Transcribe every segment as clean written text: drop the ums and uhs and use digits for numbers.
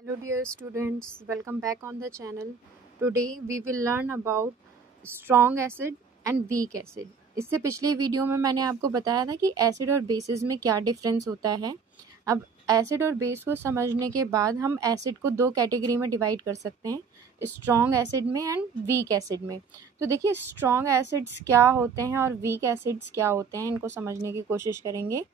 Hello dear students, welcome back on the channel. Today we will learn about strong acid and weak acid. इससे पिछले video में मैंने आपको बताया था कि एसिड और बेसिस में क्या डिफरेंस होता है। अब एसिड और बेस को समझने के बाद हम एसिड को दो कैटेगरी में डिवाइड कर सकते हैं, स्ट्रॉन्ग एसिड में एंड वीक एसिड में। तो देखिए स्ट्रॉन्ग एसिड्स क्या होते हैं और वीक एसिड्स क्या होते हैं, इनको समझने की कोशिश करेंगे।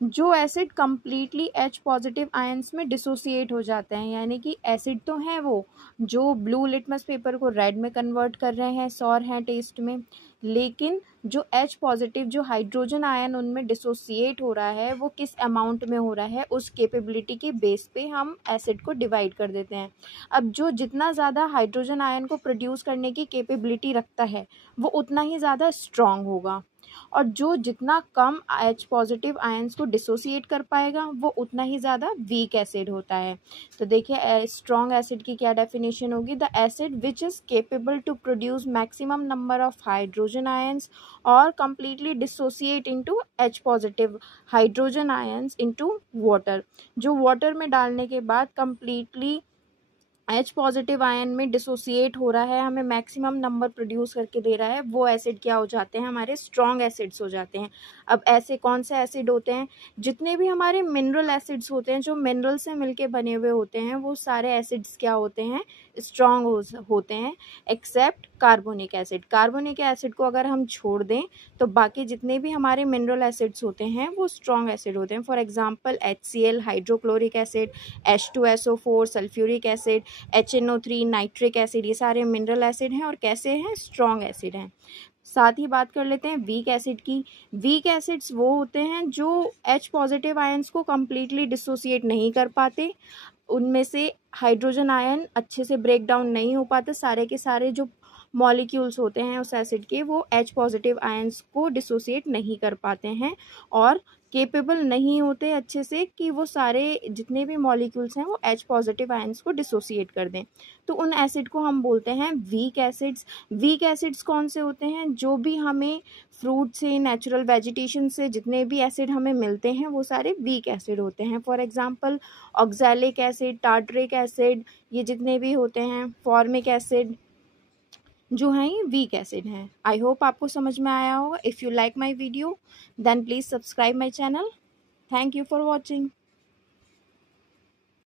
जो acid completely H positive ions में डिसोसिएट हो जाते हैं, यानी कि एसिड तो हैं वो जो ब्लू लिटमस पेपर को रेड में कन्वर्ट कर रहे हैं, सॉर हैं टेस्ट में, लेकिन जो एच पॉजिटिव जो हाइड्रोजन आयन उनमें डिसोसिएट हो रहा है वो किस अमाउंट में हो रहा है, उस कैपेबिलिटी के बेस पे हम एसिड को डिवाइड कर देते हैं। अब जो जितना ज़्यादा हाइड्रोजन आयन को प्रोड्यूस करने की कैपेबिलिटी रखता है वो उतना ही ज़्यादा स्ट्रॉन्ग होगा, और जो जितना कम एच पॉजिटिव आयंस को डिसोसिएट कर पाएगा वो उतना ही ज़्यादा वीक एसिड होता है। तो देखिए स्ट्रॉन्ग एसिड की क्या डेफिनेशन होगी, the acid which is capable to produce maximum number of hydrogen ions और completely dissociate into H positive hydrogen ions into water, जो वाटर में डालने के बाद completely एच पॉजिटिव आयन में डिसोसिएट हो रहा है, हमें मैक्सिमम नंबर प्रोड्यूस करके दे रहा है, वो एसिड क्या हो जाते हैं, हमारे स्ट्रॉन्ग एसिड्स हो जाते हैं। अब ऐसे कौन से एसिड होते हैं, जितने भी हमारे मिनरल एसिड्स होते हैं जो मिनरल से मिलके बने हुए होते हैं वो सारे एसिड्स क्या होते हैं, स्ट्रॉन्ग होते हैं, except carbonic acid. Carbonic acid को अगर हम छोड़ दें तो बाकी जितने भी हमारे मिनरल एसिड्स होते हैं वो स्ट्रॉन्ग एसिड होते हैं। For example HCl hydrochloric acid, H2SO4 sulphuric acid, HNO3 nitric acid, ये सारे मिनरल एसिड हैं और कैसे हैं, स्ट्रॉन्ग एसिड हैं। साथ ही बात कर लेते हैं वीक एसिड की। वीक एसिड्स वो होते हैं जो एच पॉजिटिव आयंस को कम्प्लीटली डिसोसिएट नहीं कर पाते, उनमें से हाइड्रोजन आयन अच्छे से ब्रेक डाउन नहीं हो पाते, सारे के सारे जो मॉलिक्यूल्स होते हैं उस एसिड के वो एच पॉजिटिव आयंस को डिसोसिएट नहीं कर पाते हैं और केपेबल नहीं होते अच्छे से कि वो सारे जितने भी मॉलिक्यूल्स हैं वो एच पॉजिटिव आयंस को डिसोसिएट कर दें। तो उन एसिड को हम बोलते हैं वीक एसिड्स। वीक एसिड्स कौन से होते हैं, जो भी हमें फ्रूट से, नेचुरल वेजिटेशन से जितने भी एसिड हमें मिलते हैं वो सारे वीक एसिड होते हैं। For example oxalic acid, tartaric acid, ये जितने भी होते हैं, फॉर्मिक एसिड, जो हैं ये वीक एसिड हैं। आई होप आपको समझ में आया होगा। If you like my video then please subscribe my channel. Thank you for watching.